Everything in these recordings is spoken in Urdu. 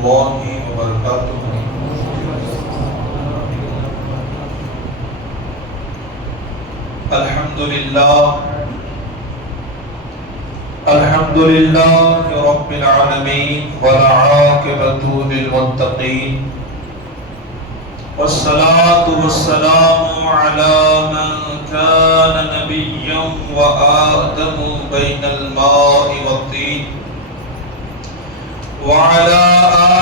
الله وبركاته. الحمد لله رب العالمين والعاقبة للمتقين والصلاة والسلام على من كان نبيا وآدم بين الماء والطين وعلى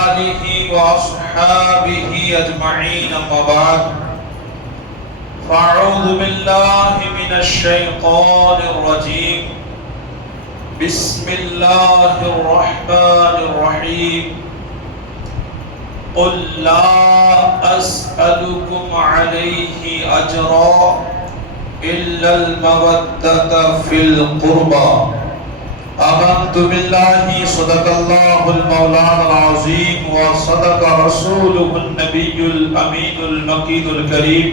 آله وأصحابه أجمعين. أما بعد، فأعوذ بالله من الشيطان الرجيم. بسم الله الرحمن الرحيم. قل لا أسألكم عليه أجرا إلا المودة في القربى. آمنت بالله صدق الله المولانا العظيم وصدق رسوله النبي الأمين المكين الكريم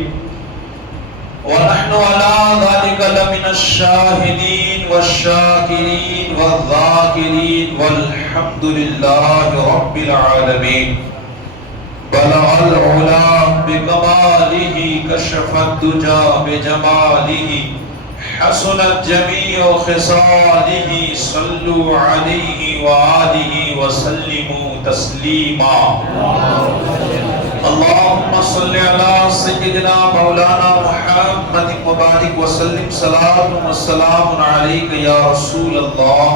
ونحن على ذلك لمن الشاهدين والشاكرين والذاكرين والحمد لله رب العالمين. بلغ العلا بكماله كشف الدجى بجماله حسنت جميع خصاله صلوا عليه وآله وسلموا تسليما. اللهم صل على سيدنا مولانا محمد مبارك وسلم. صلاة والسلام عليك يا رسول الله.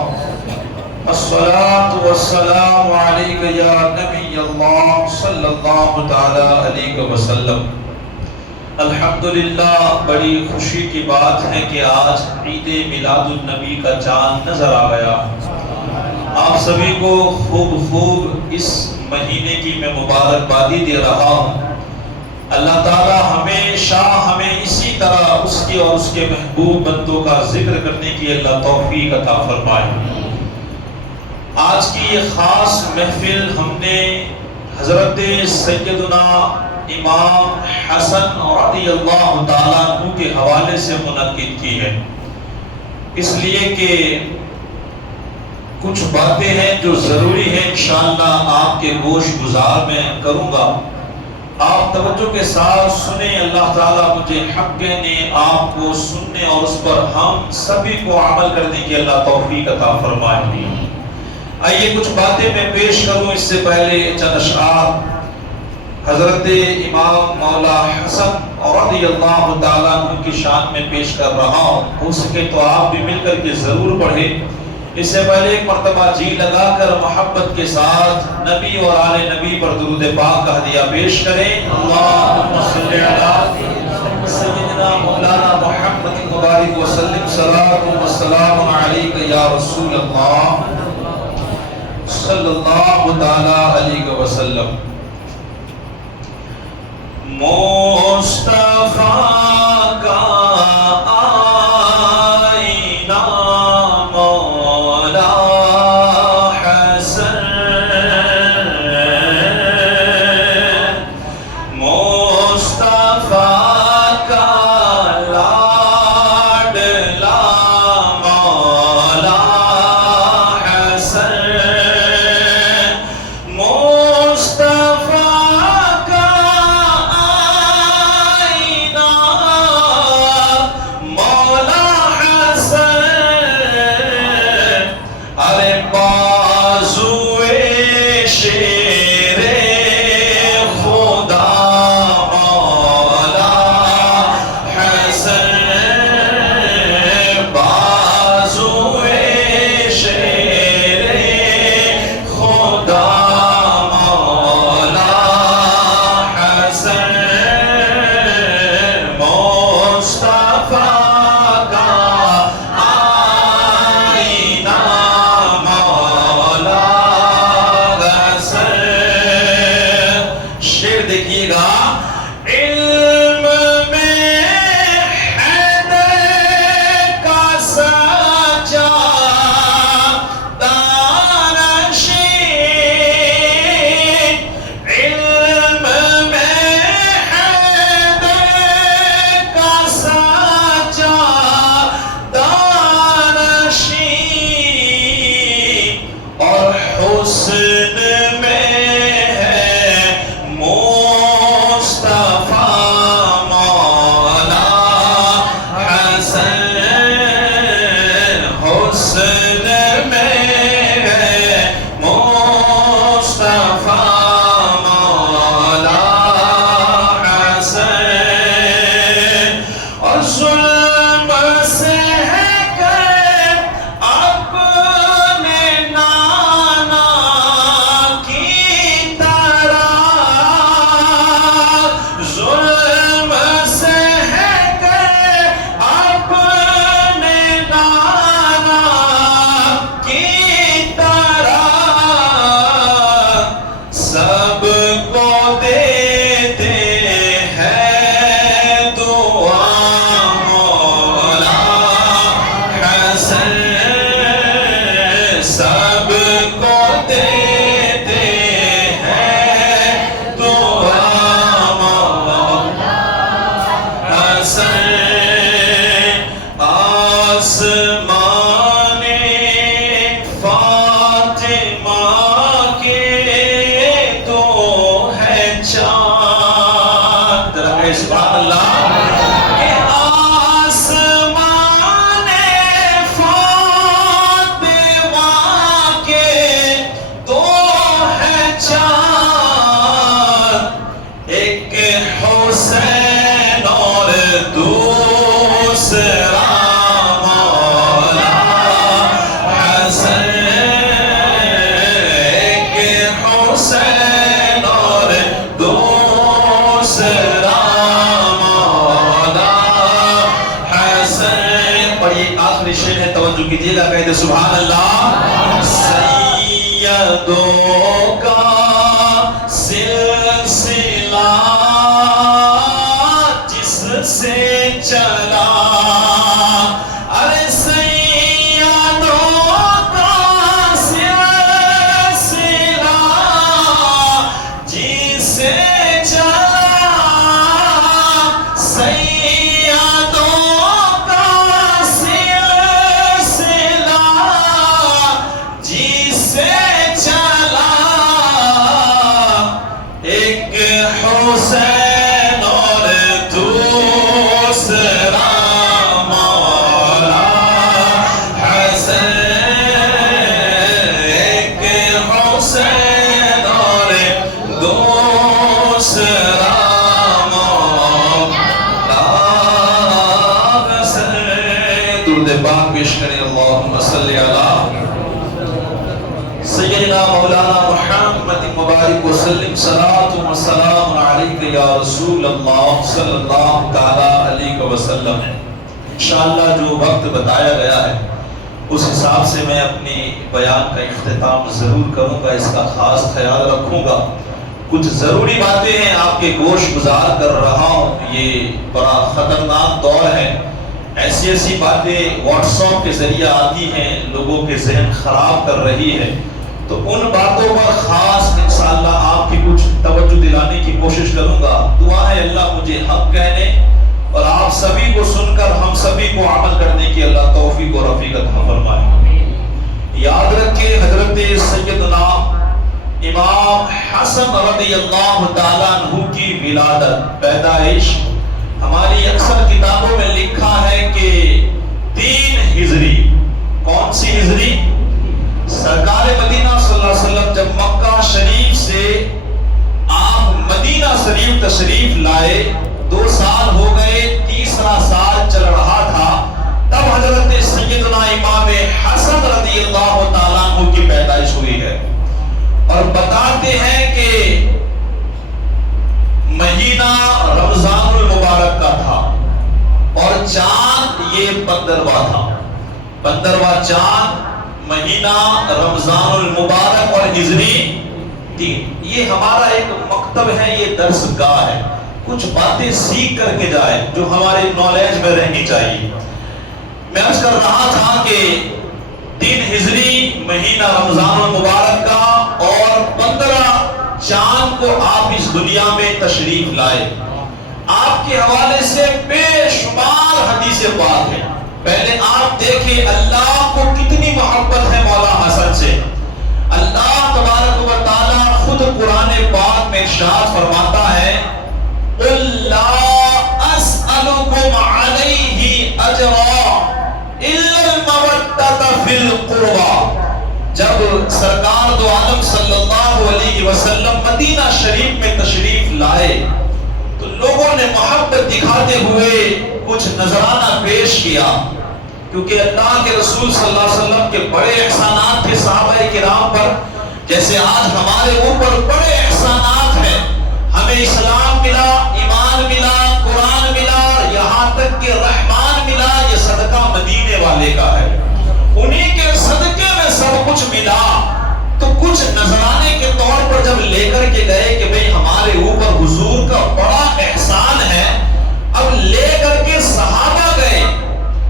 الصلاة والسلام عليك يا نبي الله صلی اللہ تعالی علیہ وسلم. الحمدللہ، بڑی خوشی کی بات ہے کہ آج عید میلاد النبی کا چاند نظر آ گیا. آپ سبھی کو خوب اس مہینے کی میں مبارکبادی دے رہا ہوں. اللہ تعالی ہمیشہ ہمیں اسی طرح اس کی اور اس کے محبوب بندوں کا ذکر کرنے کی اللہ توفیق عطا فرمائے. آج کی یہ خاص محفل ہم نے حضرت سیدنا امام حسن رضی اللہ تعالیٰ عنہ کے حوالے سے منعقد کی ہے، اس لیے کہ کچھ باتیں ہیں جو ضروری ہیں انشاءاللہ آپ کے گوش گزار میں کروں گا. آپ توجہ کے ساتھ سنیں. اللہ تعالیٰ مجھے حق نے آپ کو سننے اور اس پر ہم سبھی کو عمل کرنے کی اللہ توفیق عطا فرمائے. آئیے کچھ باتیں میں پیش کروں. اس سے پہلے چند اشعار حضرت امام مولا حسن رضی اللہ تعالیٰ عنہ کی شان میں پیش کر رہا ہوں. ہو سکے تو آپ بھی مل کر کے ضرور پڑھیں. اس سے پہلے ایک مرتبہ جی لگا کر محبت کے ساتھ نبی اور آل نبی پر درود پاک کا ہدیہ پیش کریں. اللہم صلی علی سیدنا مولانا محمد مبارک وسلم. صلاۃ و سلام علیک یا رسول اللہ صلی اللہ تعالی علیہ وسلم. مصطفیٰ کا آئینہ مولا حسن، مصطفیٰ کا لاڈلا مولا حسن، مصطفیٰ کا آئینہ کہیے گا، کہتے سبحان اللہ۔ سیدوں کا سلسلہ جس سے چلا، ارے سیدوں کا سلسلہ جس سے چلا، سیدوں کا سلسلہ جس سے چلا، ایک حسین اور دوسرا مولا حسین، ایک حسین اور دوسرا مولا حسین۔ درود پاک پیش کریں، اللہم صلی علی سیدنا مولانا محمد مبارک وسلم، صلاۃ و سلام علیک یا رسول اللہ صلی اللہ تعالی علیہ وسلم۔ انشاءاللہ جو وقت بتایا گیا ہے اس حساب سے میں اپنی بیان کا اختتام ضرور کروں گا، اس کا خاص خیال رکھوں گا۔ کچھ ضروری باتیں ہیں آپ کے گوش گزار کر رہا ہوں، یہ بڑا خطرناک دور ہے، ایسی ایسی باتیں واٹس ایپ کے ذریعے آتی ہیں، لوگوں کے ذہن خراب کر رہی ہے، تو ان باتوں پر خاص انشاءاللہ آپ کی کچھ توجہ دلانے کی کوشش کروں گا۔ دعا ہے اللہ مجھے حق کہنے اور آپ سبھی کو سن کر ہم سبھی کو عمل کرنے کی اللہ توفیق و رفیقت عطا فرمائے۔ یاد رکھیں حضرت سیدنا امام حسن رضی اللہ تعالیٰ عنہ کی ولادت، پیدائش، ہماری اکثر کتابوں میں لکھا ہے کہ 3 ہجری۔ کون سی ہجری؟ سرکار مدینہ صلی اللہ علیہ وسلم جب مکہ شریف سے آپ مدینہ شریف تشریف لائے، 2 سال ہو گئے، تیسرا سال چل رہا تھا، تب حضرت سیدنا امام حسن رضی اللہ تعالیٰ عنہ کی پیدائش ہوئی ہے۔ اور بتاتے ہیں کہ مہینہ رمضان المبارک کا تھا اور چاند یہ 15واں تھا، 15واں چاند، مہینہ رمضان المبارک اور ہجری 3۔ یہ ہمارا ایک مکتب ہے، یہ درس گاہ ہے، کچھ باتیں سیکھ کر کے جائے جو ہمارے نالج میں رہنی چاہیے۔ میں عرض کر رہا تھا کہ 3 ہجری مہینہ رمضان المبارک کا اور 15 چاند کو آپ اس دنیا میں تشریف لائے۔ آپ کے حوالے سے بے شمار حدیث پاک ہے۔ پہلے آپ دیکھیں اللہ کو کتنی محبت ہے مولا حسن سے۔ اللہ تبارک و تعالی خود قرآن پاک میں ارشاد فرماتا ہے، قُلْ لَا أَسْأَلُكُمْ عَلَيْهِ أَجْرًا إِلَّا الْمَوَدَّةَ فِي الْقُرْبَى۔ جب سرکار دو عالم صلی اللہ علیہ وسلم مدینہ شریف میں تشریف لائے تو لوگوں نے محبت دکھاتے ہوئے کچھ نذرانہ پیش کیا، کیونکہ اللہ کے رسول صلی اللہ علیہ وسلم کے بڑے احسانات تھے صحابہ کرام پر، جیسے آج ہمارے اوپر بڑے احسانات ہیں، ہمیں اسلام ملا، ایمان ملا، قرآن ملا، یہاں تک کہ رحمان ملا، یہ صدقہ مدینے والے کا ہے، انہی کے صدقے میں سب کچھ ملا۔ تو کچھ نذرانے کے طور پر جب لے کر کے گئے کہ بھئی ہمارے اوپر حضور کا بڑا احسان ہے، اب لے کر کے صحابہ گئے،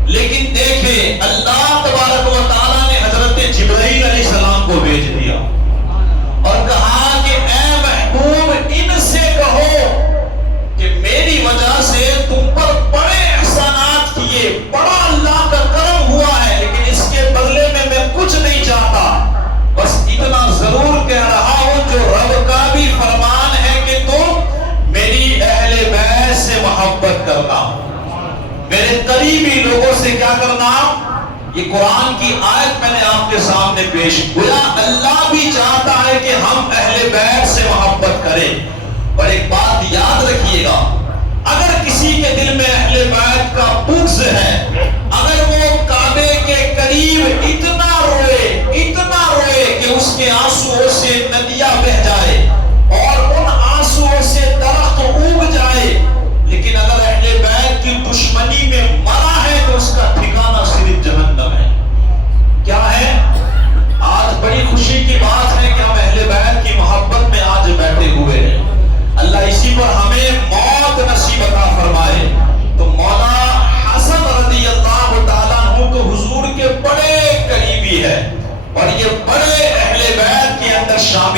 لیکن دیکھیں اللہ تبارک و تعالیٰ نے حضرت جبرائیل علیہ السلام کو بھیج دیا اور کہا کہ اے محبوب ان سے کہو کہ میری وجہ سے تم پر بڑے احسانات کیے، بڑا اللہ کا کرم ہوا ہے، لیکن اس کے بدلے میں کچھ نہیں چاہتا، بس اتنا ضرور کہہ رہا ہوں جو رب کا بھی فرمان ہے کہ تم میری اہل بیت سے محبت کرنا، میرے قریبی لوگوں سے کیا کرنا۔ یہ قرآن کی آیت میں نے آپ کے سامنے پیش کیا، اللہ بھی چاہتا ہے کہ ہم اہل بیت سے محبت کریں۔ اور ایک بات یاد رکھیے گا، اگر کسی کے دل میں اہل بیت کا بغض ہے، اگر وہ کعبے کے قریب اتنا روئے کہ اس کے آنسوؤں سے ندیاں بہہ جائے اور ان آنسوؤں سے درخت اگ جائے، لیکن اگر اہل بیت کی دشمنی میں مرا ہے تو اس کا ٹھکانہ صرف جہنم ہے۔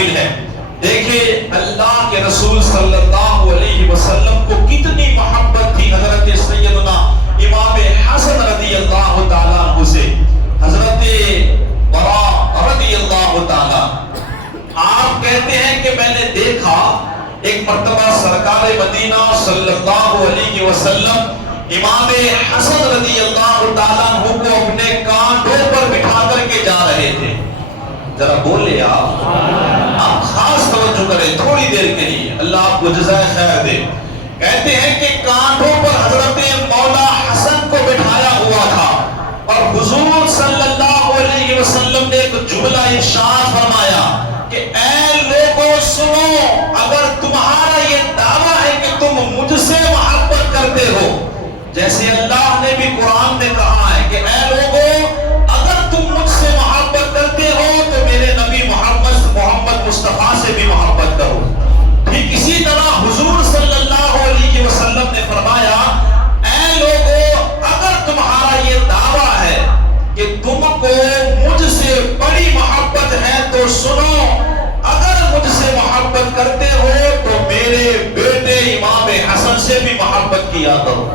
شامل ہے۔ دیکھیں اللہ کے رسول صلی اللہ علیہ وسلم کو کتنی محبت تھی حضرت سیدنا امام حسن رضی اللہ تعالیٰ عنہ سے، حضرت براء رضی اللہ تعالیٰ۔ آپ کہتے ہیں کہ میں نے دیکھا ایک مرتبہ سرکار مدینہ صلی اللہ علیہ وسلم امام حسن رضی اللہ تعالیٰ عنہ کو اپنے کانٹوں پر بٹھا کر کے جا رہے تھے۔ ذرا بولے آپ خاص توجہ کریں تھوڑی دیر کے لیے، اللہ آپ کو جزائے خیر دے۔ کہتے ہیں کہ کانٹوں پر حضرت مولا حسن کو بٹھایا ہوا تھا اور حضور صلی اللہ علیہ وسلم نے ایک جملہ ارشاد فرمایا کہ اے لوگوں سنو، اگر تمہارا یہ دعویٰ ہے کہ تم مجھ سے محبت کرتے ہو، جیسے اللہ نے بھی قرآن میں کہا ہے کہ اے لوگوں اگر تم مجھ سے محبت کرتے ہو تو میرے نبی محمد مصطفیٰ سے بھی محبت کرو۔ ٹھیک اسی طرح حضور صلی اللہ علیہ وسلم نے فرمایا اے لوگوں اگر تمہارا یہ دعویٰ ہے کہ تم کو مجھ سے بڑی محبت ہے تو سنو، اگر مجھ سے محبت کرتے ہو تو میرے بیٹے امام حسن سے بھی محبت کیا کرو۔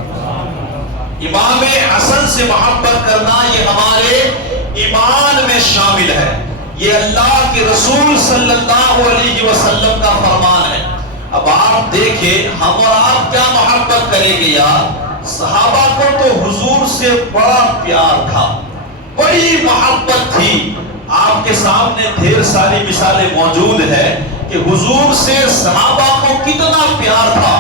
امام حسن سے محبت کرنا یہ ہمارے ایمان میں شامل ہے، یہ اللہ کے رسول صلی اللہ علیہ وسلم کا فرمان ہے۔ اب آپ دیکھیں ہم اور آپ کیا محبت کریں گے یار؟ صحابہ کو تو حضور سے بڑا پیار تھا، بڑی محبت تھی۔ آپ کے سامنے ڈھیر ساری مثالیں موجود ہیں کہ حضور سے صحابہ کو کتنا پیار تھا۔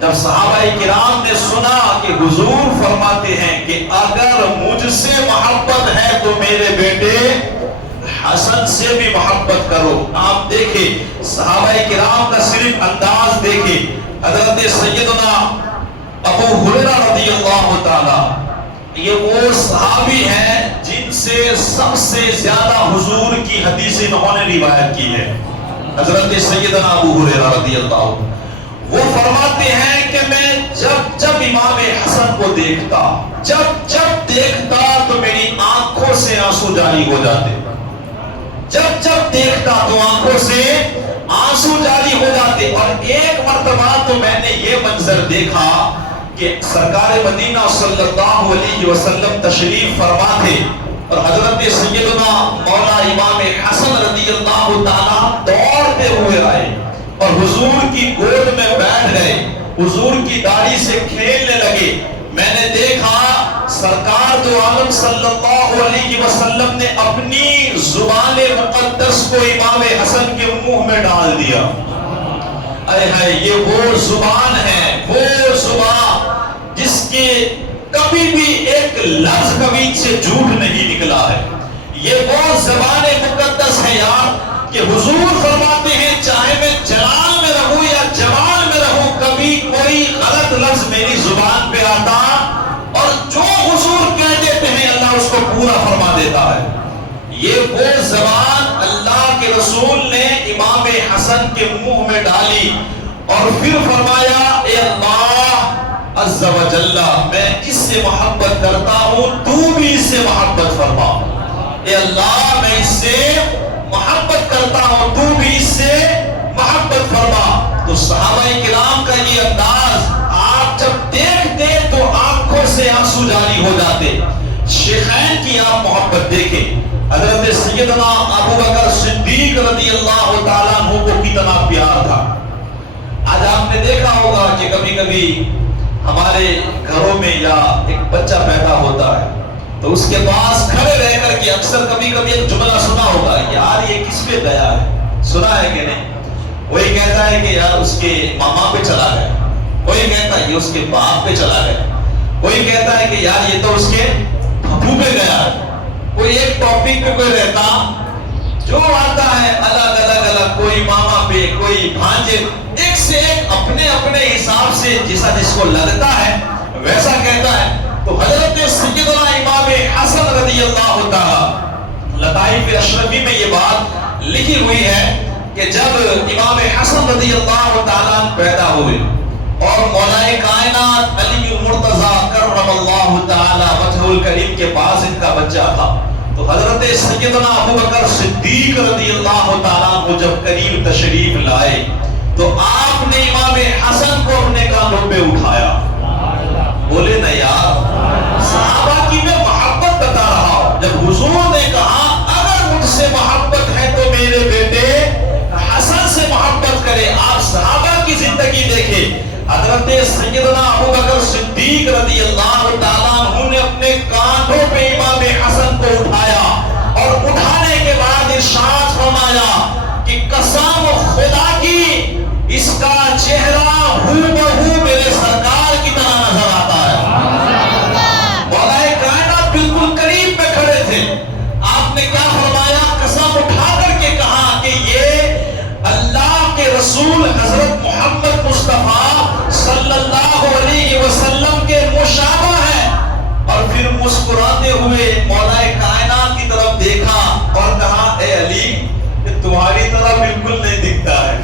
جب صحابہ کرام نے سنا کہ حضور فرماتے ہیں کہ اگر مجھ سے محبت ہے تو میرے بیٹے حسن سے بھی محبت کرو، آپ دیکھیں صحابہ کرام کا صرف انداز دیکھیں۔ حضرت سیدنا ابو ہریرہ رضی اللہ تعالی، یہ وہ صحابی ہیں جن سے سب سے زیادہ حضور کی حدیثیں انہوں نے روایت کی ہے۔ حضرت سیدنا ابو ہریرہ رضی اللہ، وہ فرماتے ہیں کہ میں جب جب امام حسن کو دیکھتا، جب دیکھتا تو میری آنکھوں سے آنسو جاری ہو جاتے، جب دیکھتا تو آنکھوں سے آنسو جاری ہو جاتے۔ اور ایک مرتبہ تو میں نے یہ منظر دیکھا کہ سرکار مدینہ صلی اللہ علیہ وسلم تشریف فرما تھے اور حضرت سیدنا مولا امام حسن رضی اللہ تعالیٰ دوڑتے ہوئے آئے اور حضور کی گود میں بیٹھ گئے، حضور کی داڑھی سے کھیلنے لگے۔ میں نے دیکھا سرکار دو عالم صلی اللہ علیہ وسلم نے اپنی زبان مقدس کو امام حسن کے منہ میں ڈال دیا۔ اے ہے یہ وہ زبان ہے، وہ زبان جس کے کبھی بھی ایک لفظ کبھی سے جھوٹ نہیں نکلا ہے، یہ وہ زبان مقدس ہے یار کہ حضور فرماتے ہیں چاہے میں جلال میں رہوں یا جمال میں رہوں کبھی کوئی غلط لفظ میری زبان پہ آتا اور جو حضور کہہ دیتے ہیں اللہ اس کو پورا فرما دیتا ہے۔ یہ وہ زبان اللہ کے رسول نے امام حسن کے منہ میں ڈالی اور پھر فرمایا اے اللہ عز و جل میں اس سے محبت کرتا ہوں تو بھی اس سے محبت فرما۔ اے اللہ میں اس سے محبت کرتا ہوں تو بھی اس سے محبت فرما۔ تو صحابہ کرام کا یہ انداز آپ جب دیکھتے تو آنکھوں سے آنسو جاری ہو جاتے۔ شیخین کی آپ محبت دیکھیں، حضرت سیدنا ابو بکر صدیق رضی اللہ تعالیٰ عنہ کو کتنا پیار تھا۔ آج آپ نے دیکھا ہوگا کہ کبھی کبھی ہمارے گھروں میں یا ایک بچہ پیدا ہوتا ہے تو اس کے پاس کھڑے رہ کر کے اکثر کبھی کبھی ایک جملہ سنا ہوگا یار یہ کس پہ گیا ہے، سنا ہے کہ نہیں؟ کوئی کہتا ہے کہ یار اس کے ماما پہ چلا گیا، کوئی کہتا ہے یہ اس کے باپ پہ چلا گیا، کوئی کہتا ہے کہ یار یہ تو اس کے پھپھو پہ گیا ہے۔ کوئی ایک ٹاپک پہ کوئی رہتا جو آتا ہے الگ کوئی ماما پہ کوئی بھانجے، ایک سے ایک اپنے اپنے حساب سے جیسا جس کو لگتا ہے ویسا کہتا ہے۔ تو حضرت سیدنا امام حسن رضی اللہ تعالی لطائف اشرفی میں یہ بات لکھی ہوئی ہے کہ جب امام حسن رضی اللہ تعالیٰ پیدا ہوئے اور مولا کائنات علی المرتضی کرم اللہ تعالی وجہ الکریم کے پاس ان کا بچہ تھا تو حضرت سیدنا ابو بکر صدیق رضی اللہ تعالیٰ عنہ جب قریب تشریف لائے تو آپ نے امام حسن کو اپنے کانوں پہ اٹھایا. بولے نا یار, صحابہ کی میں محبت بتا رہا ہوں. جب حضور نے کہا اگر مجھ سے محبت ہے تو میرے بیٹے حسن سے محبت کرے. آپ صحابہ کی زندگی دیکھیں. حضرت سیدنا ابو بکر صدیق رضی اللہ تعالیٰ عنہ نے اپنے کانوں پہ امام حسن کو اٹھایا اور اٹھانے کے بعد ارشاد فرمایا کہ قسم خدا کی اس کا چہرہ ہو بہو میرے سرکار کی طرح نظر آتا ہے. مولا کائنات بالکل قریب میں کھڑے تھے. آپ نے کیا فرمایا؟ قسم اٹھا کر کے کہا کہ یہ اللہ کے رسول حضرت محمد مصطفیٰ صلی اللہ علیہ وسلم کے مشابہ ہے. اور پھر مسکراتے ہوئے مولا کائنات کی طرف دیکھا اور کہا اے علی, یہ تمہاری طرح بالکل نہیں دکھتا ہے,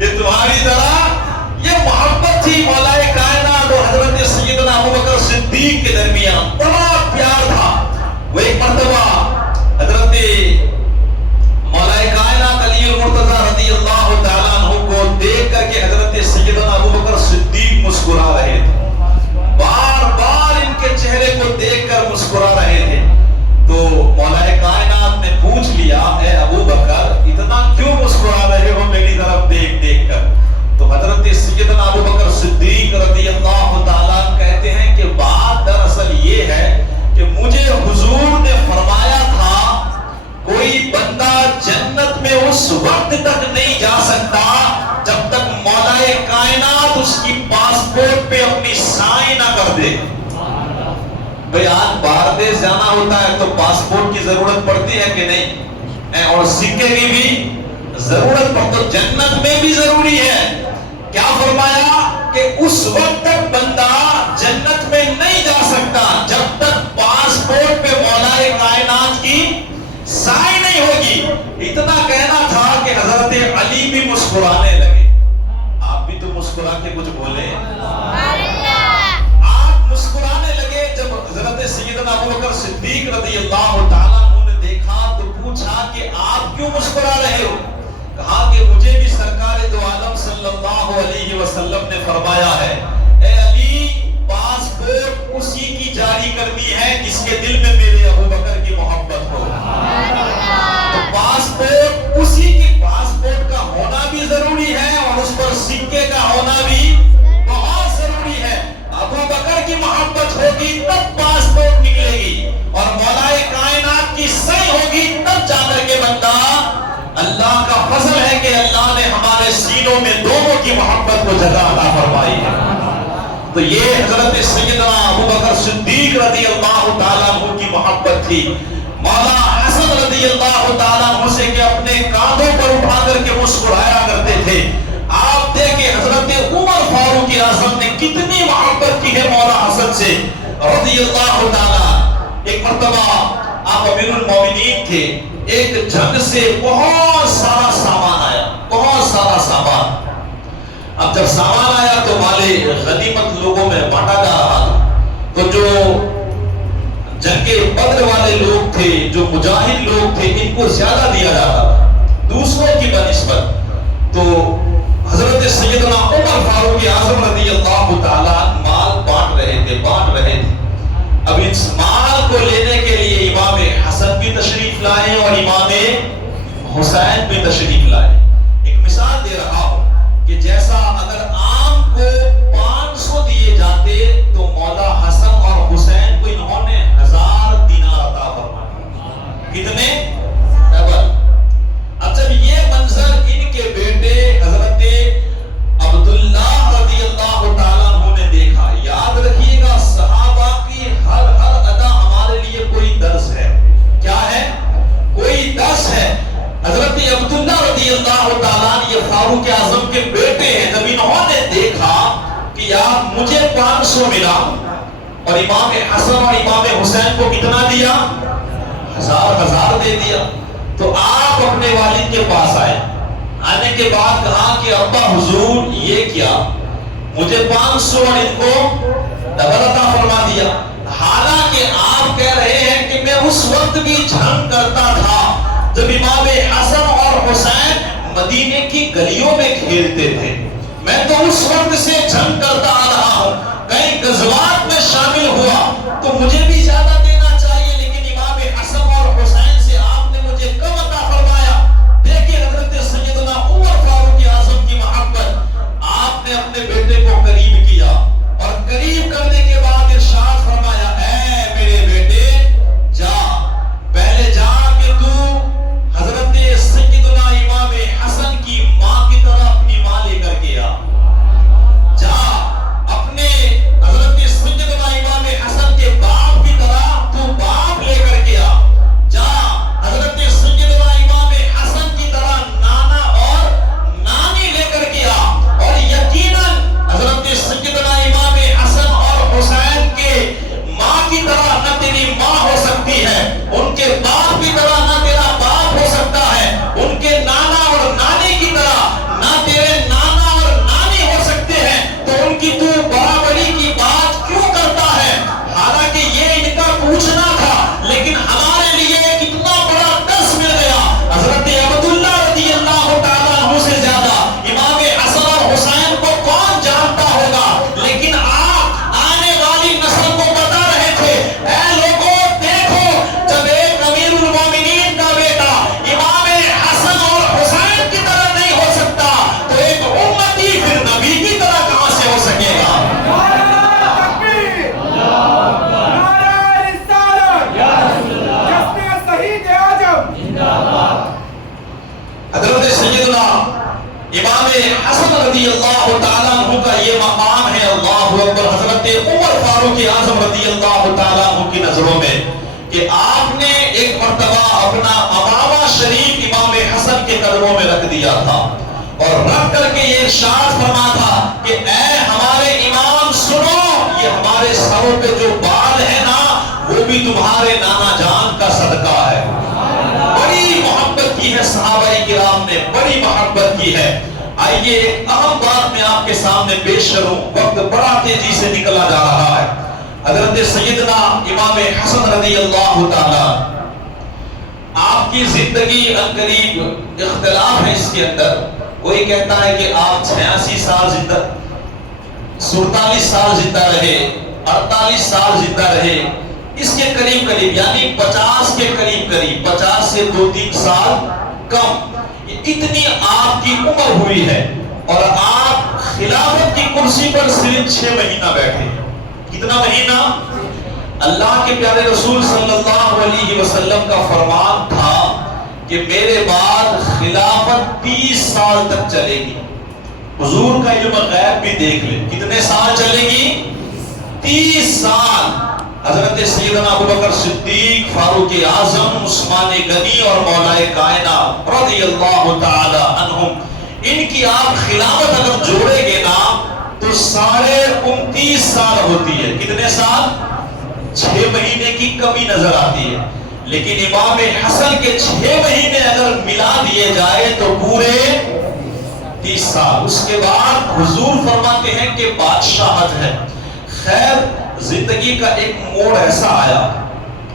یہ تمہاری طرح. یہ محبت تھی مولا کائنات اور حضرت سیدنا ابو بکر صدیق کے درمیان, بڑا پیار تھا. وہ ایک مرتبہ حضرت مولا کائنات علی المرتضی رضی اللہ تعالیٰ عنہ کو دیکھ کر کے حضرت سیدنا ابو بکر صدیق مسکرا رہے تھے. بار بار ان کے چہرے کو دیکھ کر مسکرا رہے تھے. تو مولا کائنات نے پوچھ لیا اے ابو بکر اتنا کیوں مسکرا رہے ہو میری طرف دیکھ دیکھ کر؟ تو حضرت سیدنا ابو بکر صدیق رضی اللہ تعالیٰ کہتے ہیں کہ بات دراصل یہ ہے کہ مجھے حضور نے فرمایا تھا کوئی بندہ جنت میں اس وقت تک نہیں جا سکتا جب تک مولا کائنات اس کی پاسپورٹ پہ اپنی سائن نہ کر دے. بھئی آج باہر دیش جانا ہوتا ہے تو پاسپورٹ کی ضرورت پڑتی ہے کہ نہیں, اور سکے کی بھی ضرورت پڑتی. تو جنت میں بھی ضروری ہے. کیا فرمایا کہ اس وقت تک بندہ جنت میں نہیں جا سکتا جب تک پاسپورٹ پہ مولا کائنات کی سائن نہیں ہوگی. اتنا کہنا تھا کہ حضرت علی بھی مسکرانے لگے. آپ بھی تو مسکرا کے کچھ بولے. آپ مسکرانے لگے. جب حضرت سیدنا ابو بکر صدیق رضی اللہ تعالیٰ عنہ نے دیکھا تو پوچھا کہ آپ کیوں مسکرا رہے ہو؟ کہا کہ مجھے بھی سرکار دو عالم صلی اللہ علیہ وسلم نے فرمایا ہے اے علی پاسپورٹ اسی کی جاری کرنی ہے جس کے دل میں میرے ابو بکر کی محبت ہو. تو پاسپورٹ اسی کی پاسپورٹ کا ہونا بھی ضروری ہے اور اس پر سکے کا ہونا بھی بہت ضروری ہے. ابو بکر کی محبت ہوگی تب پاسپورٹ نکلے گی اور مولا کائنات کی صحیح ہوگی تب جا کر کے بندہ. اللہ کا فضل ہے کہ اللہ نے ہمارے سینوں میں دونوں کی محبت کو جگہ عطا فرمائی ہے. تو یہ حضرت سیدنا ابو بکر صدیق رضی اللہ تعالیٰ عنہ کی محبت تھی. مولا حسن رضی اللہ تعالیٰ عنہ سے کہ اپنے کاندھوں پر اٹھا کر کے مسکرایا کرتے تھے. آپ دیکھیں حضرت عمر فاروق اعظم نے کتنی محبت کی ہے مولا حسن سے رضی اللہ تعالیٰ. ایک مرتبہ آپ امیر المومنین تھے. ایک جنگ سے بہت سارا سامان آیا, بہت سارا سامان. اب جب سامان آیا تو مالے غنیمت لوگوں میں بانٹا جا رہا تھا. تو جو جنگ بدر والے لوگ تھے, جو مجاہد لوگ تھے, ان کو زیادہ دیا جا رہا تھا دوسروں کی بنسبت. تو حضرت سیدنا عمر فاروق اعظم رضی اللہ تعالیٰ مال بانٹ رہے تھے. اب اس مال کو لینے کے لیے امام حسن بھی تشریف لائے اور امام حسین بھی تشریف لائے. ایک مثال دے رہا ہوں کہ جیسا اگر عام کو 500 دیے جاتے تو مولا حسن اور حسین کو انہوں نے 1000 دینار عطا فرمائے. کتنے؟ ڈبل. اب جب یہ منظر ان کے بیٹے حضرت عبداللہ رضی اللہ تعالیٰ عنہ نے دیکھا, یاد رکھیے گا صحابہ کی ہر ادا ہمارے لیے کوئی درس ہے. کیا ہے؟ کوئی درس ہے. حضرت عبداللہ رضی اللہ تعالیٰ عنہ یہ فاروق اعظم کے بیٹے ہیں. جب انہوں نے دیکھا کہ یار مجھے 500 ملا اور امام حسن اور امام حسین کو کتنا دیا؟ 1000 دے دیا. تو آپ اپنے والد کے پاس آئے. آنے کے بعد کہا کہ ابا حضور یہ کیا, مجھے 500 اور ان کو ڈبل عطا فرما دیا. حالانکہ آپ کہہ رہے ہیں کہ میں اس وقت بھی جھنگ کرتا تھا جب امام حسن اور حسین مدینے کی گلیوں میں کھیلتے تھے. میں تو اس وقت سے جھنگ کرتا آ رہا ہوں. کئی غزوات میں شامل ہوا تو مجھے بھی زیادہ دینا چاہیے، لیکن امام حسن اور حسین سے آپ نے مجھے کم عطا فرمایا. دیکھیے حضرت سیدنا عمر فاروق اعظم کی محبت. آپ نے اپنے بیٹے کو قریب کیا اور قریب کرنے کے بعد ارشاد فرمایا، اے میرے بیٹے جا، پہلے جا کہ تو حضرت سیدنا امام حسن کی ماں کی طرح اپنی ماں لے کر کے آ. جا اپنے حضرت سیدنا امام حسن کے باپ کی طرح تو باپ لے کر کے آ. جا حضرت سیدنا امام حسن کی طرح نانا اور نانی لے کر کے آ. اور یقیناً حضرت سیدنا امام حسن اور حسین کے ماں کی طرح نہ تیری ماں ہو سکتی ہے، ان کے باپ کی طرح نہ تیرا باپ ہو سکتا ہے، ان کے نانا اور نانی کی طرح نہ تیرے نانا اور نانی ہو سکتے ہیں. تو ان کی تو برابری کی بات کیوں کرتا ہے؟ حالانکہ یہ ان کا پوچھنا تھا، لیکن ہمارے لیے کتنا بڑا درس مل گیا. حضرت عبداللہ رضی اللہ تعالیٰ عنہ سے زیادہ امام حسن اور حسین کو کون جانتا ہوگا، لیکن آپ آنے والی نسل کو بتا رہے تھے، اے لوگوں دیکھو، جب ایک امیر المومنین کا بیٹا امام حسن اور حسین کی طرح نہیں ہو سکتا تو ایک امتی پھر نبی کی طرح کہاں سے ہو سکے گا؟ حضرت سیدنا امام حسن رضی اللہ تعالیٰ عنہ کا یہ مقام ہے، اللہ اکبر. حضرت عمر فاروق اعظم رضی اللہ تعالیٰ عنہ کی نظروں میں کہ آپ نے ایک مرتبہ اپنا امامہ شریف امام حسن کے قدموں میں رکھ دیا تھا اور رکھ کر کے یہ ارشاد فرما تھا کہ اے ہمارے امام سنو، یہ ہمارے سروں پہ جو بال ہے نا وہ بھی تمہارے نانا جان کا صدقہ ہے. بڑی محبت کی ہے صحابہ کرام نے، بڑی محبت کی ہے. آئیے ایک اہم بات میں آپ کے سامنے پیش کروں، وقت بڑا تیزی سے نکلا جا رہا ہے. حضرت سیدنا امام حسن رضی اللہ تعالیٰ، آپ کی زندگی عنقریب اختلاف ہے اس کے اندر. کوئی کہتا ہے کہ آپ 86 سال زندہ، 47 سال زندہ رہے، 48 سال زندہ رہے، اس کے قریب قریب یعنی 50 کے قریب قریب، 50 سے 2-3 سال کم، اتنی آپ کی عمر ہوئی ہے اور آپ خلافت کی کرسی پر صرف 6 مہینہ بیٹھے. کتنا مہینہ؟ اللہ کے پیارے رسول صلی اللہ علیہ وسلم کا فرمان تھا کہ میرے بعد خلافت 30 سال تک چلے گی. حضور کا علم غیب بھی دیکھ لیں، کتنے سال چلے گی؟ 30 سال. حضرت سیدنا ابوبکر صدیق، فاروق اعظم، عثمان غنی اور مولا کائنات رضی اللہ تعالی عنہم، ان کی آپ خلافت اگر جوڑے گے نا تو 29.5 سال ہوتی ہے. کتنے سال؟ 6 مہینے کی کمی نظر آتی ہے. لیکن امام حسن کے 6 مہینے اگر ملا دیے جائے تو پورے 30 سال. اس کے بعد حضور فرماتے ہیں کہ بادشاہت ہے. خیر زندگی کا ایک موڑ ایسا آیا،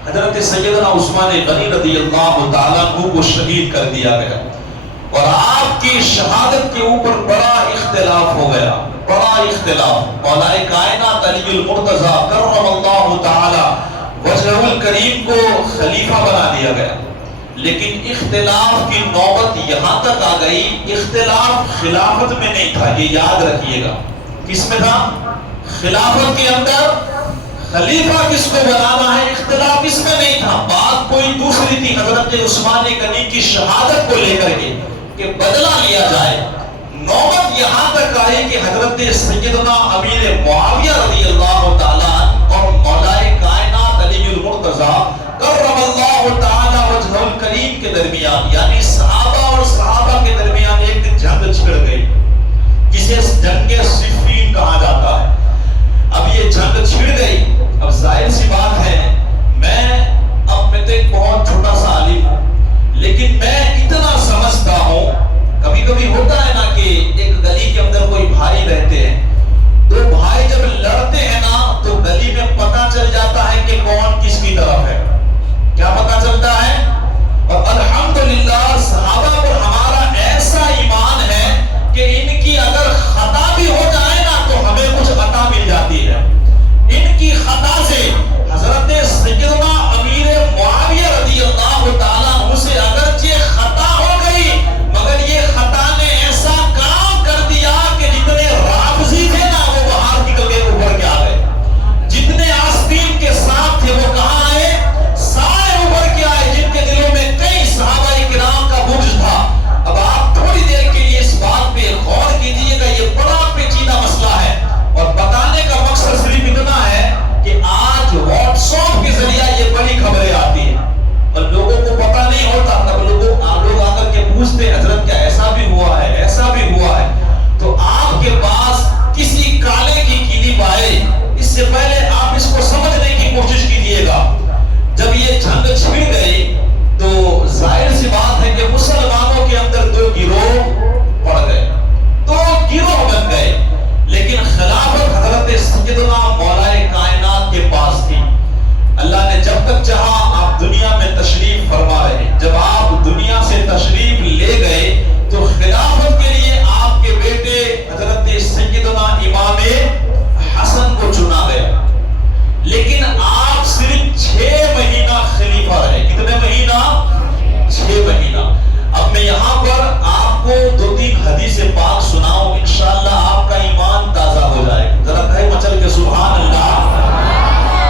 حضرت سیدنا عثمان غنی رضی اللہ تعالیٰ عنہ کو شہید کر دیا گیا اور آپ کی شہادت کے اوپر بڑا اختلاف ہو گیا، بڑا اختلاف. مولا کائنات علی المرتضیٰ کرم اللہ تعالی وجہہ الکریم کو خلیفہ بنا دیا گیا. لیکن اختلاف کی نوبت یہاں تک آ گئی، اختلاف خلافت میں نہیں تھا، یہ یاد رکھیے گا. کس میں تھا؟ خلافت کے اندر خلیفہ کس کو بنانا ہے، اختلاف اس میں نہیں تھا. بات کوئی دوسری تھی، حضرت عثمان غنی کی شہادت کو لے کر کے کہ بدلہ لیا جائے. نوبت یہاں تک آئی کہ حضرت سیدنا امیر معاویہ رضی اللہ تعالیٰ اور مولا کائنات علی المرتضیٰ کرم اللہ تعالیٰ وجہہ الکریم کے درمیان، یعنی صحابہ اور صحابہ کے درمیان ایک جنگ چھڑ گئی جسے جنگ صفین کہا جاتا ہے. اب یہ جنگ چھڑ گئی. اب ظاہر سی بات ہے، میں تو ایک بہت چھوٹا سا عالم ہوں، لیکن میں اتنا سمجھتا ہوں، کبھی کبھی ہوتا ہے نا کہ ایک گلی کے اندر کوئی بھائی رہتے ہیں، تو بھائی جب لڑتے ہیں نا تو گلی میں پتہ چل جاتا ہے کہ کون کس کی طرف ہے. کیا پتہ چلتا ہے؟ اور الحمدللہ صحابہ پر ہمارا ایسا ایمان ہے کہ ان کی اگر خطا بھی ہو جائے نا تو ہمیں کچھ عطا مل جاتی ہے. ان کی خطا سے حضرت سیدنا امیر معاویہ رضی اللہ تعالیٰ عنہ سے اگرچہ خطا ہو گئی مگر یہ خطا نے ایسا کام کر دیا کہ جتنے رافضی تھے نا وہ باہر نکل کے اوپر کے آ گئے. جتنے آستین کے ساتھ تھے وہ کہاں آئے؟ سارے اوپر کے آئے، جن کے دلوں میں کئی صحابہ کرام کا بغض تھا. اب آپ تھوڑی دیر کے لیے اس بات پہ غور کیجئے گا، یہ بڑا پیچیدہ مسئلہ ہے اور بتانے کا مقصد صرف اتنا ہے کہ آج واٹس ایپ کے ذریعہ یہ بڑی خبریں آتی ہیں اور لوگوں کو پتہ نہیں ہوتا. تب لوگ آ کر کے پوچھتے حضرت کیا ایسا بھی ہوا ہے، ایسا بھی ہوا ہے. تو آپ کے پاس کسی کالے کی کلپ آئے، اس سے پہلے آپ اس کو سمجھنے کی کوشش کیجئے گا. جب یہ جنگ چھڑ گئی تو ظاہر سی بات ہے کہ مسلمانوں کے اندر دو گروہ پڑ گئے، دو گروہ بن گئے. لیکن خلافت حضرت سیدنا مولا کائنات کے پاس تھی. اللہ نے جب تک چاہا آپ دنیا میں تشریف فرما رہے. جب آپ دنیا سے تشریف لے گئے تو خلافت کے لیے آپ کے بیٹے حضرت سیدنا امام حسن کو چنا گیا. لیکن آپ صرف 6 مہینہ خلیفہ رہے. کتنے مہینہ؟ 6 مہینہ. اب میں یہاں پر آپ کو 2-3 حدیث پاک سناؤں، انشاءاللہ آپ کا ایمان تازہ ہو جائے. ذرا کہے مچل کے سبحان اللہ.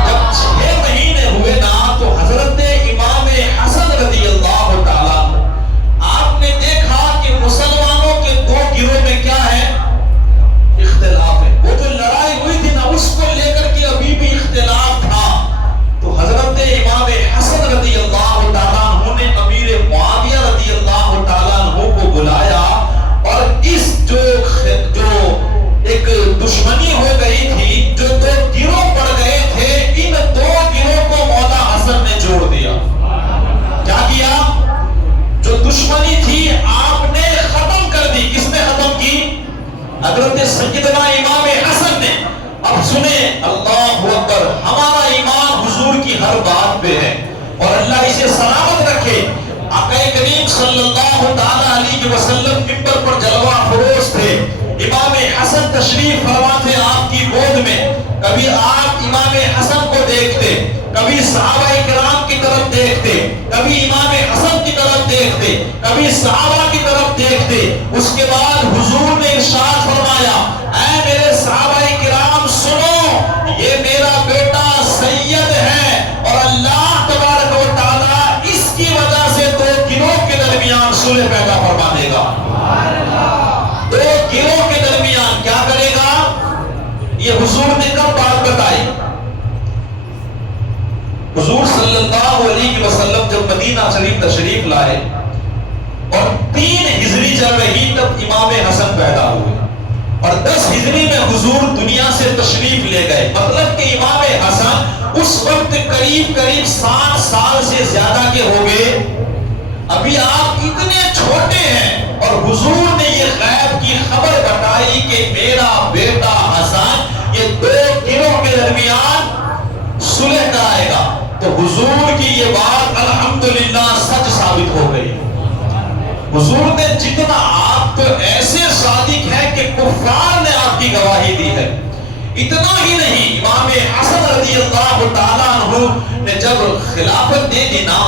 جب 6 مہینے ہوئے نا تو حضرت امام حسن رضی اللہ تعالیٰ آپ نے دیکھا کہ مسلمانوں کے 2 گروہ میں کیا ہے؟ اختلاف ہے. وہ جو لڑائی ہوئی تھی نا اس کو لے کر کے ابھی بھی اختلاف تھا. تو حضرت امام حسن رضی اللہ تعالیٰ عنہ نے امیر معاویہ رضی اللہ تعالیٰ عنہ کو بلایا اور اس جو ایک دشمنی ہو گئی تھی، جو 2 گروہ پڑ گئے تھے، ان 2 گروہ کو مولا حسن نے جوڑ دیا. کیا کیا؟ جو دشمنی تھی آپ نے ختم کر دی. کس نے ختم کی؟ حضرت سیدنا امام حسن نے. اب سنیں، اللہ اکبر، ہمارا ایمان حضور کی ہر بات پہ ہے اور اللہ اسے سلامت رکھے. آقا کریم صلی اللہ تعالی علیہ وسلم منبر پر جلوہ فروز تھے. امام حسن تشریف فرما تھے آپ کی گود میں. کبھی آپ امام حسن کو دیکھتے، کبھی صحابہ کرام کی طرف دیکھتے، کبھی امام حسن کی طرف دیکھتے، کبھی صحابہ کی طرف دیکھتے. اس کے بعد حضور نے ارشاد فرمایا، اے میرے صحابہ کرام سنو، یہ میرا بیٹا سید ہے اور اللہ تبارک و تعالی اس کی وجہ سے 2 گروہ کے درمیان صلح پیدا فرما دے گا. 2 گروہ کے درمیان کیا کرے گا؟ یہ حضور نے کب بات بتائی؟ حضور صلی اللہ علیہ وسلم جب مدینہ شریف تشریف لائے اور 3 ہجری چل رہی تب امام حسن پیدا ہوئے اور 10 ہجری میں حضور دنیا سے تشریف لے گئے. مطلب کہ امام حسن اس وقت قریب 60 سال سے زیادہ کے ہو گئے. ابھی آپ اتنے چھوٹے ہیں اور حضور نے یہ غیب کی خبر بتائی کہ میرا بیٹا حسن یہ 2 گروہ کے درمیان صلح کرائے گا. تو حضور کی یہ بات الحمدللہ سچ ثابت ہو گئی. حضور نے جتنا، آپ تو ایسے صادق ہیں کہ کفار نے آپ کی گواہی دی ہے. اتنا ہی نہیں، امام حسن رضی اللہ تعالیٰ عنہ نے جب خلافت دے دی نا،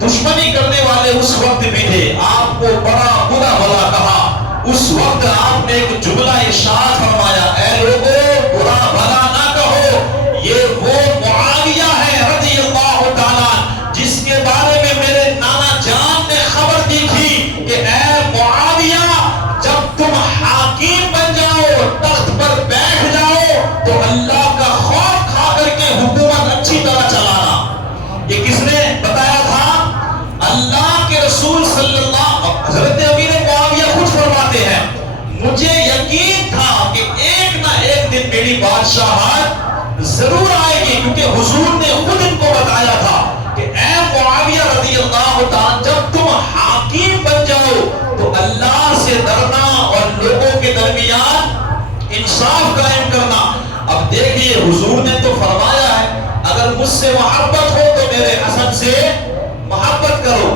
دشمنی کرنے والے اس وقت بھی تھے، آپ کو بڑا برا بھلا کہا. اس وقت آپ نے ایک جملہ ارشاد فرمایا، اے لوگوں برا بھلا نہ کہو، یہ وہ معاویہ ہے رضی اللہ تعالیٰ جس کے بارے میں میرے نانا جان نے خبر دی تھی کہ اے معاویہ جب تم حاکم بن جاؤ، تخت پر بیٹھ جاؤ تو اللہ کا خوف کھا کر کے حکومت اچھی طرح چلانا. یہ کس نے بتایا تھا؟ اللہ کے رسول صلی اللہ. حضرت امیر معاویہ خود فرماتے ہیں، مجھے یقین تھا کہ ایک نہ ایک دن میری بادشاہت ضرور آئے گی، کیونکہ حضور نے خود ان کو بتایا تھا کہ اے معاویہ رضی اللہ تعالیٰ جب تم حاکم بن جاؤ تو اللہ سے ڈرنا اور لوگوں کے درمیان انصاف قائم کرنا. اب دیکھیے حضور نے تو فرمایا ہے اگر مجھ سے محبت ہو تو میرے حسن سے محبت کرو.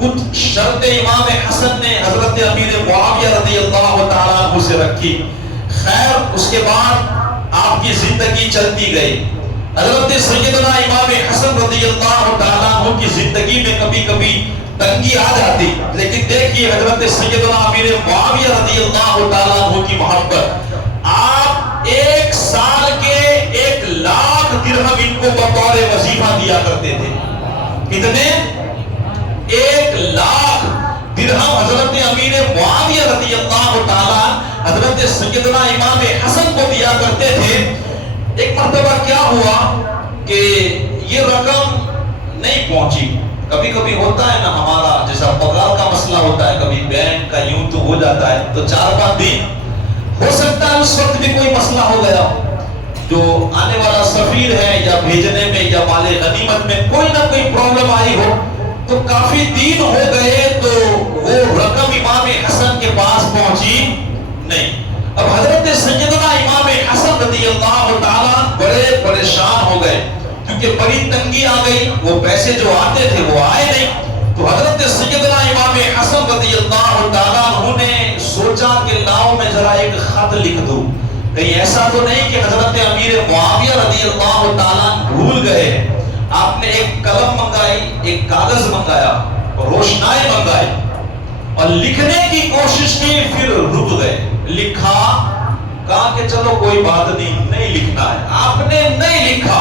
کچھ شرط امام حسن نے حضرت امیر معاویہ رضی اللہ تعالیٰ عنہ سے رکھی. خیر اس کے بعد آپ کی زندگی چلتی گئی. حضرت سیدنا امام حسن رضی اللہ تعالیٰ عنہ کی زندگی میں کبھی کبھی تنگی آ جاتی، لیکن دیکھیے حضرت سیدنا امیر معاویہ رضی اللہ تعالیٰ عنہ کی محبت. آپ ایک سال کے 1,00,000 درہم ان کو بطور وظیفہ دیا کرتے تھے. کتنے؟ 1,00,000 درہم حضرت امیر معاویہ رضی اللہ تعالیٰ حضرت سیدنا امام حسن کو دیا کرتے تھے. ایک مرتبہ کیا ہوا کہ یہ رقم نہیں پہنچی. کبھی کبھی ہوتا ہے نا ہمارا جیسا پگار کا مسئلہ ہوتا ہے، کبھی بینک کا یوں تو ہو جاتا ہے تو 4-5 دن ہو سکتا ہے اس وقت بھی کوئی مسئلہ ہو گیا، جو آنے والا سفیر ہے یا بھیجنے میں یا مال غنیمت میں کوئی نہ کوئی پرابلم آئی ہو، تو کافی دن ہو گئے تو وہ رقم امام حسن کے پاس پہنچی نہیں. اب حضرت سیدنا امام حسن رضی اللہ تعالیٰ بڑے پریشان ہو گئے کیونکہ بڑی تنگی آ گئی. وہ پیسے جو آتے تھے وہ آئے نہیں. تو حضرت سیدنا امام حسن رضی اللہ تعالیٰ عنہ نے سوچا کہ لاؤ میں ذرا ایک خط لکھ دوں، کہیں ایسا تو نہیں کہ حضرت امیر معاویہ رضی اللہ تعالیٰ بھول گئے. آپ نے ایک قلم منگائی، ایک کاغذ منگایا، روشنائی منگائی اور لکھنے کی کوشش کی. پھر رک گئے. لکھا، کہا کہ چلو کوئی بات نہیں لکھنا ہے. آپ نے نہیں لکھا.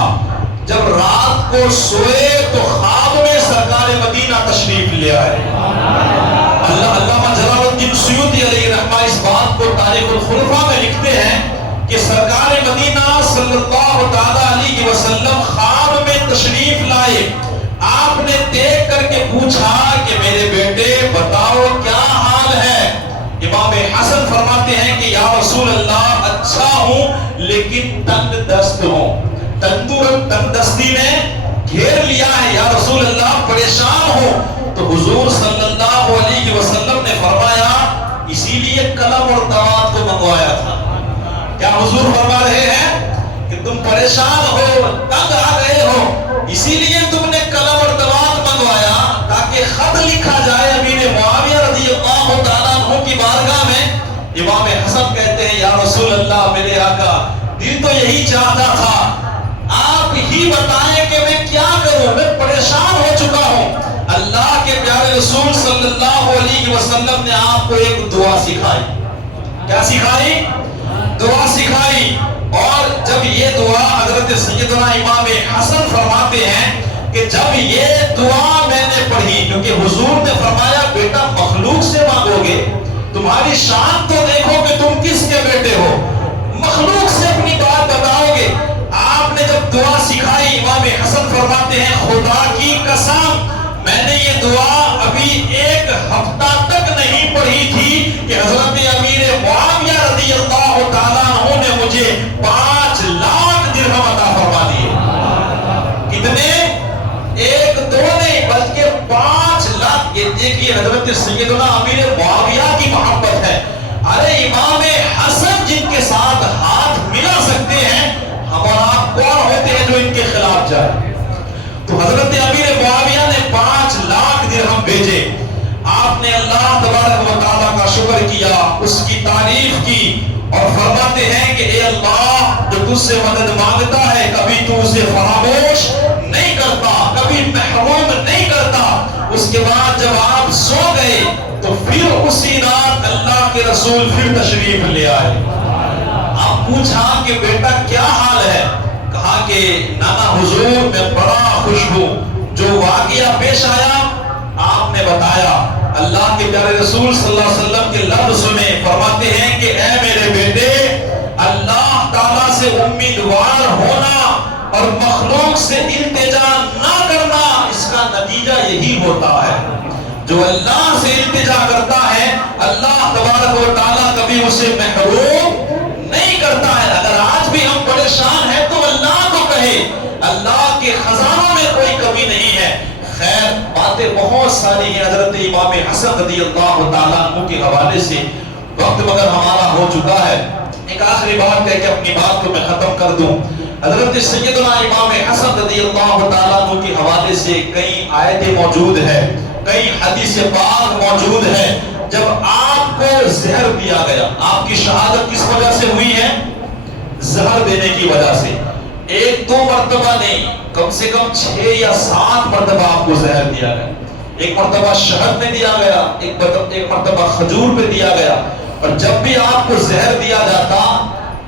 جب رات کو سوئے تو خواب میں سرکار مدینہ تشریف لے آئے. علامہ جلال الدین سیوطی علیہ رحمہ اس بات کو تاریخ الخلفاء میں لکھتے ہیں کہ سرکار مدینہ صلی اللہ تعالی علیہ وسلم خواب میں تشریف لائے. آپ نے دیکھ کر کے پوچھا کہ میرے بیٹے بتاؤ کیا حال ہے. امام حسن فرماتے ہیں کہ یا رسول اللہ اچھا ہوں لیکن تنگ دست ہوں. تنگ دستی نے گھیر لیا ہے یا رسول اللہ، پریشان ہوں. تو حضور صلی اللہ علیہ وسلم نے فرمایا اسی لیے قلم اور دوات کو منگوایا تھا. کیا حضور فرما رہے ہیں کہ تم پریشان ہو، تنگ آ گئے ہو، اسی لیے تم نے قلم اور دوات منگوایا تاکہ خط لکھا جائے امیر معاویہ رضی اللہ تعالیٰ عنہ کی بارگاہ میں. امام حسن کہتے ہیں یا رسول اللہ میرے آقا دل تو یہی چاہتا تھا، آپ ہی بتائیں کہ میں کیا کروں، میں پریشان ہو چکا ہوں. اللہ کے پیارے رسول صلی اللہ علیہ وسلم نے آپ کو ایک دعا سکھائی. کیا سکھائی؟ دعا سکھائی. اور جب یہ دعا حضرت سیدنا امام حسن فرماتے ہیں کہ جب یہ دعا میں نے پڑھی، کیونکہ حضور نے فرمایا بیٹا مخلوق سے مانگو گے، تمہاری شان تو دیکھو کہ تم کس کے بیٹے ہو، مخلوق سے اپنی بات بتاؤ گے. آپ نے جب دعا سکھائی، امام حسن فرماتے ہیں خدا کی قسم میں نے یہ دعا ابھی 1 ہفتہ تک نہیں پڑھی تھی کہ حضرت امیر معاویہ رضی اللہ تعالیٰ عنہ نے مجھے 5,00,000 درہم عطا فرما دیے. کتنے؟ 1-2 نہیں بلکہ 5,00,000. یہ دیکھیے حضرت سیدنا امیر معاویہ کی محبت ہے. ارے امام حسن جن کے ساتھ ہاتھ ملا سکتے ہیں، ہم اور آپ کون ہوتے ہیں جو ان کے خلاف جائے. تو حضرت امیر معاویہ نے 5,00,000 درہم بھیجے. آپ نے اللہ تبارک و تعالیٰ کا شکر کیا، اس کی تعریف کی اور فرماتے ہیں کہ اے اللہ جو تجھ سے مدد مانگتا ہے کبھی تو اسے فراموش نہیں کرتا، کبھی محروم نہیں کرتا. اس کے بعد جب آپ سو گئے تو پھر اسی رات اللہ کے رسول پھر تشریف لے آئے. آپ پوچھا کہ بیٹا کیا حال ہے؟ کہا کہ نانا حضور میں بڑا خوش ہوں. جو واقعہ پیش آیا آپ نے بتایا. اللہ کے پیارے رسول صلی اللہ علیہ وسلم کے لفظ سنے، فرماتے ہیں کہ اے میرے بیٹے اللہ تعالیٰ سے امیدوار ہونا اور مخلوق سے التجا نہ کرنا، اس کا نتیجہ یہی ہوتا ہے. جو اللہ سے التجا کرتا ہے اللہ تبارک و تعالیٰ کبھی اسے محروم نہیں کرتا ہے. اگر آج بھی ہم پریشان ہیں تو اللہ کو کہے، اللہ کے خزانوں میں کوئی کمی نہیں ہے. خیر باتیں بہت ساری ہیں حضرت امام حسن رضی اللہ تعالیٰ عنہ کے حوالے سے. وقت مگر ہمارا ہو چکا ہے. ایک آخری بات کہہ کے اپنی بات کو میں ختم کر دوں. حضرت سیدنا امام حسن رضی اللہ تعالیٰ عنہ کے حوالے سے کئی آیتیں موجود ہیں، کئی حدیث پاک موجود ہیں۔ جب آپ کو زہر دیا گیا، آپ کی شہادت کس وجہ سے ہوئی ہے؟ زہر دینے کی وجہ سے۔ ایک دو مرتبہ نہیں، کم سے کم 6 یا 7 مرتبہ آپ کو زہر دیا گیا۔ ایک مرتبہ شہد میں دیا گیا، ایک مرتبہ کھجور پہ دیا گیا۔ اور جب بھی آپ کو زہر دیا جاتا،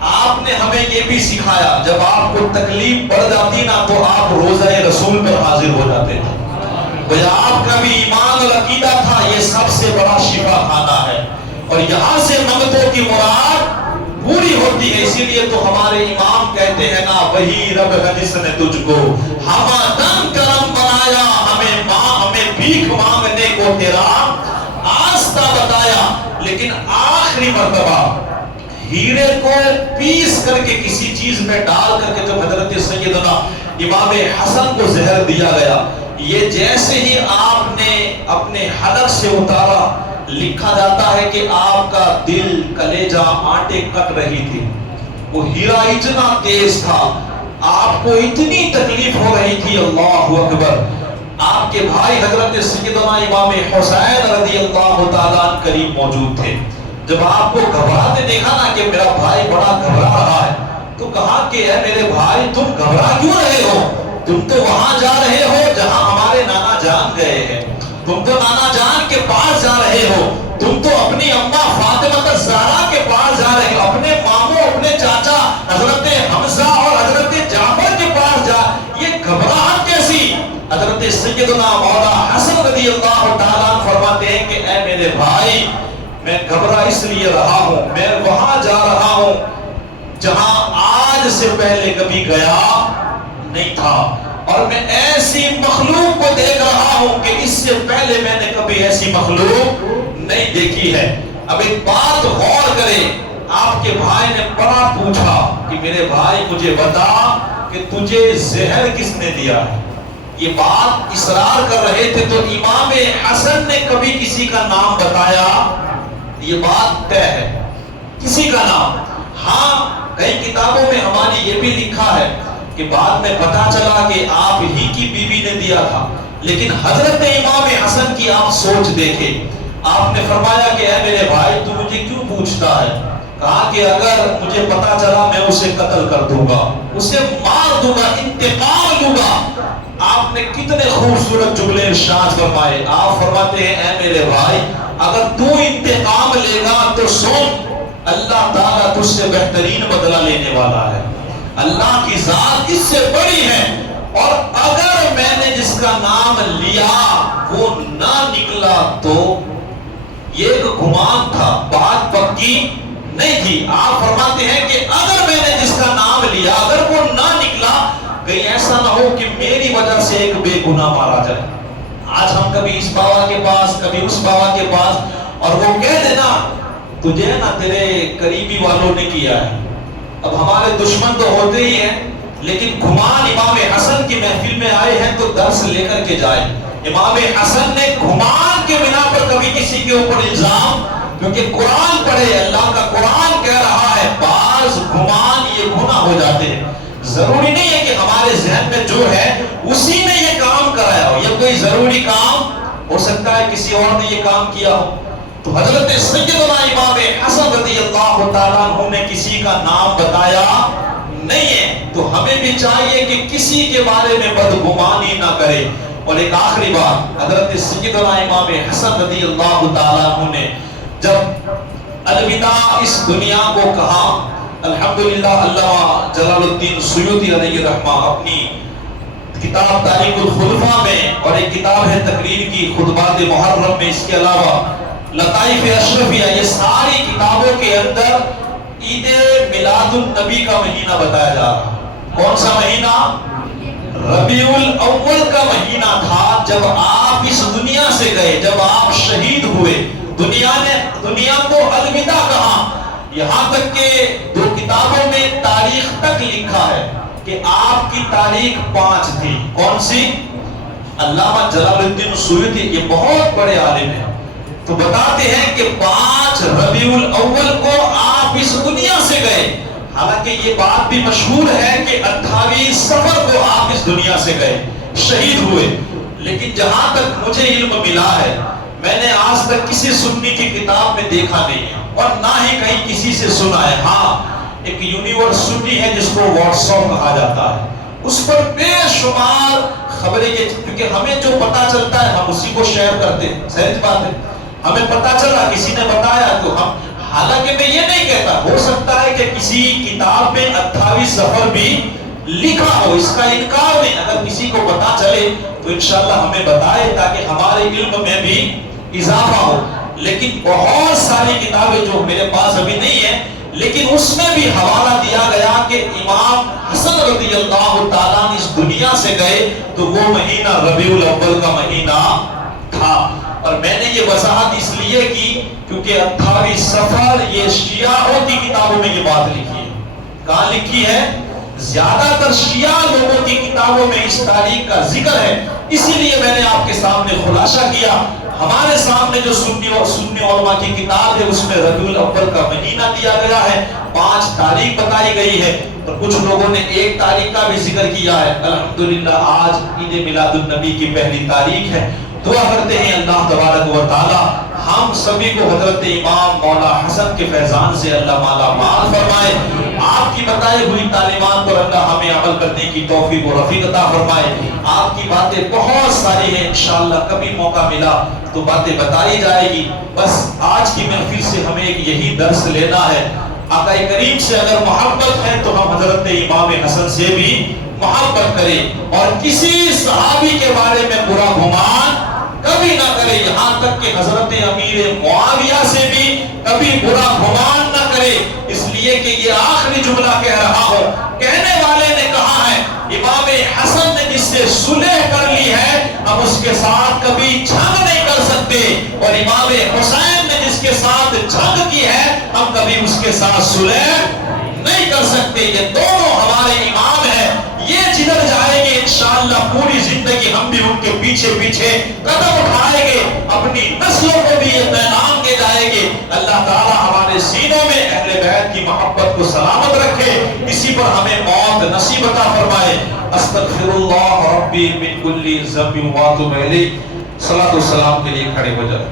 آپ نے ہمیں یہ بھی سکھایا، جب آپ کو تکلیف بڑھ جاتی نا تو آپ روزہ رسول پر حاضر ہو جاتے تھے۔ آپ کا بھی ایمان اور عقیدہ تھا یہ سب سے بڑا شفا خانہ ہے، اور یہاں سے منگتوں کی مراد پوری ہوتی ہے۔ اسی لیے تو ہمارے امام کہتے ہیں نا، وہی رب ہے جس نے تجھ کو ہمدم کرم بنایا، ہمیں بھیک مانگنے کو تیرا آستہ بتایا۔ لیکن آخری مرتبہ ہیرے کو پیس کر کے کسی چیز میں ڈال کر کے جب حضرت سیدنا امام حسن کو زہر دیا گیا، یہ جیسے ہی آپ نے اپنے حلق سے اتارا، لکھا جاتا ہے کہ آپ کا دل، کلیجہ، آنٹیں کٹ رہی تھی۔ وہ ہیرا اتنا تیز تھا، آپ کو اتنی تکلیف ہو رہی تھی۔ اللہ اکبر۔ آپ کے بھائی حضرت سیدنا امام حسین رضی اللہ تعالیٰ عنہ قریب موجود تھے۔ جب آپ کو گھبراتے دیکھا نا کہ میرا بھائی بڑا گھبرا رہا ہے، تو کہا کہ اے میرے بھائی، تم گھبرا کیوں رہے ہو؟ تم تو وہاں جا رہے ہو جہاں ہمارے نانا جان گئے ہیں، تم تو نانا جان کے پاس جا رہے ہو، تم تو اپنی اماں فاطمہ الزہرا کے پاس جا رہے ہو، اپنے ماموں، اپنے چاچا حضرت حمزہ اور حضرت جعفر کے پاس جا، یہ گھبراہٹ کیسی؟ حضرت سیدنا مولا حسن رضی اللہ تعالیٰ فرماتے ہیں کہ اے میرے بھائی، میں گھبرا اس لیے رہا ہوں، میں وہاں جا رہا ہوں جہاں آج سے پہلے کبھی گیا نہیں تھا، اور میں ایسی مخلوق کو دیکھ رہا ہوں کہ اس سے پہلے میں نے کبھی ایسی مخلوق نہیں دیکھی ہے۔ اب ایک بات غور کریں، آپ کے بھائی نے بڑا پوچھا کہ میرے بھائی مجھے بتا کہ تجھے زہر کس نے دیا ہے؟ یہ بات اصرار کر رہے تھے، تو امام حسن نے کبھی کسی کا نام بتایا؟ یہ بات طے ہے، کسی کا نام۔ ہاں، کئی کتابوں میں ہماری یہ بھی لکھا ہے کہ بعد میں پتا چلا کہ آپ ہی کی بیوی نے دیا تھا، لیکن حضرت امام حسن کی آپ سوچ دیکھیں، آپ نے فرمایا کہ اے میرے بھائی، تو مجھے کیوں پوچھتا ہے؟ کہا کہ اگر مجھے پتا چلا میں اسے قتل کر دوں گا، اسے مار دوں گا، انتقام لوں گا۔ آپ نے کتنے خوبصورت جملے ارشاد فرمائے۔ آپ فرماتے ہیں اے میرے بھائی، اگر تو انتقام لے گا تو سن، اللہ تعالیٰ تجھ سے بہترین بدلہ لینے والا ہے، اللہ کی ذات اس سے بڑی ہے، اور اگر میں نے جس کا نام لیا وہ نہ نکلا تو یہ ایک گمان تھا، بات پکی نہیں تھی۔ آپ فرماتے ہیں کہ اگر میں نے جس کا نام لیا اگر وہ نہ نکلا، کہیں ایسا نہ ہو کہ میری وجہ سے ایک بے گناہ مارا جائے۔ آج ہم کبھی اس بابا کے پاس، کبھی اس بابا کے پاس، اور وہ کہہ دینا تجھے نا تیرے قریبی والوں نے کیا ہے۔ اب ہمارے دشمن تو ہوتے ہی ہیں، لیکن گمان امام حسن کی محفل میں آئے ہیں تو درس لے کر کے جائے۔ امام حسن نے گمان کے بنا پر کبھی کسی کے اوپر الزام، کیونکہ قرآن پڑھے، اللہ کا قرآن کہہ رہا ہے بعض گمان یہ گناہ ہو جاتے ہیں۔ ضروری نہیں ہے کہ ہمارے ذہن میں جو ہے اسی نے یہ کام کرایا ہو، یا کوئی ضروری کام ہو سکتا ہے کسی اور نے یہ کام کیا ہو۔ تو حضرت سیدنا امام حسن رضی اللہ تعالیٰ عنہ نے کسی کا نام بتایا نہیں ہے، تو ہمیں بھی چاہیے کہ کسی کے بارے میں بدگمانی نہ کرے۔ اور ایک آخری بات، حضرت سیدنا امام حسن رضی اللہ تعالیٰ عنہ نے جب الوداع اس دنیا کو کہا، الحمدللہ علامہ جلال الدین سیوطی علیہ رحمہ اپنی کتاب تاریخ الخلفاء میں، اور ایک کتاب ہے تقریر کی خطبات محرم میں، اس کے علاوہ لطائف اشرفیہ، یہ ساری کتابوں کے اندر عید میلاد النبی کا مہینہ بتایا جا رہا۔ کون سا مہینہ؟ ربیع الاول کا مہینہ تھا جب آپ اس دنیا سے گئے، جب آپ شہید ہوئے، دنیا کو الوداع کہا۔ یہاں تک کہ دو کتابوں میں تاریخ تک لکھا ہے کہ آپ کی تاریخ 5 تھی۔ کون سی؟ علامہ جلال الدین سیوطی، یہ بہت بڑے عالم ہیں، تو بتاتے ہیں کہ 5 ربیع الاول کو آپ اس دنیا سے گئے۔ حالانکہ یہ بات بھی مشہور ہے کہ 28 صفر کو آپ اس دنیا سے گئے، شہید ہوئے، لیکن جہاں تک مجھے علم ملا ہے میں نے آج تک کسی سنی کی کتاب میں دیکھا نہیں ہے اور نہ ہی کہیں کسی سے سنا ہے۔ ہاں ایک یونیورسٹی ہے جس کو واٹس ایپ کہا جاتا ہے، اس پر بے شمار خبریں، کیونکہ ہمیں جو پتا چلتا ہے ہم اسی کو شیئر کرتے ہیں، سہج بات ہے، ہمیں پتا چلا کسی نے بتایا تو ہم، حالانکہ میں یہ نہیں کہتا، ہو سکتا ہے کہ کسی کتاب میں 28 صفر بھی لکھا ہو، اس کا انکار نہیں، اگر کسی کو پتا چلے تو انشاءاللہ ہمیں بتائے تاکہ ہمارے علم میں بھی اضافہ ہو۔ لیکن بہت ساری کتابیں جو میرے پاس ابھی نہیں ہیں، لیکن اس میں بھی حوالہ دیا گیا کہ امام حسن رضی اللہ تعالیٰ اس دنیا سے گئے تو وہ مہینہ ربیع الاول کا مہینہ تھا۔ اور میں نے یہ وضاحت اس لیے کی کیونکہ 28 صفر یہ شیعوں کی کتابوں میں یہ بات لکھی ہے۔ کہاں لکھی ہے؟ زیادہ تر شیعہ لوگوں کی کتابوں میں اس تاریخ کا ذکر ہے، اسی لیے میں نے آپ کے سامنے خلاصہ کیا۔ ہمارے سامنے جو سنی علماء کی کتاب ہے اس میں ربیع الاول کا مہینہ دیا گیا ہے، 5 تاریخ بتائی گئی ہے، اور کچھ لوگوں نے 1 تاریخ کا بھی ذکر کیا ہے۔ الحمدللہ آج عید میلاد النبی کی پہلی تاریخ ہے، دعا کرتے ہیں اللہ تبارک و تعالی ہم سبھی کو حضرت امام مولا حسن کے فیضان سے اللہ مالا مال فرمائے، آپ کی بتائی ہوئی تعلیمات پر اللہ ہمیں عمل کرنے کی توفیق و رفیق عطا فرمائے۔ آپ کی باتیں بہت ساری ہیں، انشاءاللہ کبھی موقع ملا تو باتیں بتائی جائے گی، بس آج کی محفل سے ہمیں ایک یہی درس لینا ہے، آقا کریم سے اگر محبت ہے تو ہم حضرت امام حسن سے بھی محبت کریں اور کسی صحابی کے بارے میں برا گمان کبھی نہ کرے، یہاں تک کہ حضرت امیر معاویہ سے بھی کبھی برا گمان نہ کرے، اس لیے کہ یہ آخری جملہ کہہ رہا ہو، کہنے والے نے کہا ہے امام حسن نے جس سے صلح کر لی ہے ہم اس کے ساتھ کبھی جنگ نہیں کر سکتے، اور امام حسین نے جس کے ساتھ جنگ کی ہے ہم کبھی اس کے ساتھ صلح نہیں کر سکتے۔ یہ دونوں ہمارے امام ہیں، یہ جدھر جائیں گے انشاءاللہ پوری زندگی ہم بھی ان کے پیچھے پیچھے قدم اٹھائیں گے، اپنی نسلوں کو بھی یہ پیغام دے جائیں گے۔ اللہ تعالی ہمارے سینوں میں اہل بیت کی محبت کو سلامت رکھے، اسی پر ہمیں موت نصیب عطا فرمائے۔ استغفر اللہ ربی من کل ذنب واتوب الیہ۔ صلاۃ والسلام کے لیے کھڑے ہو جائیں۔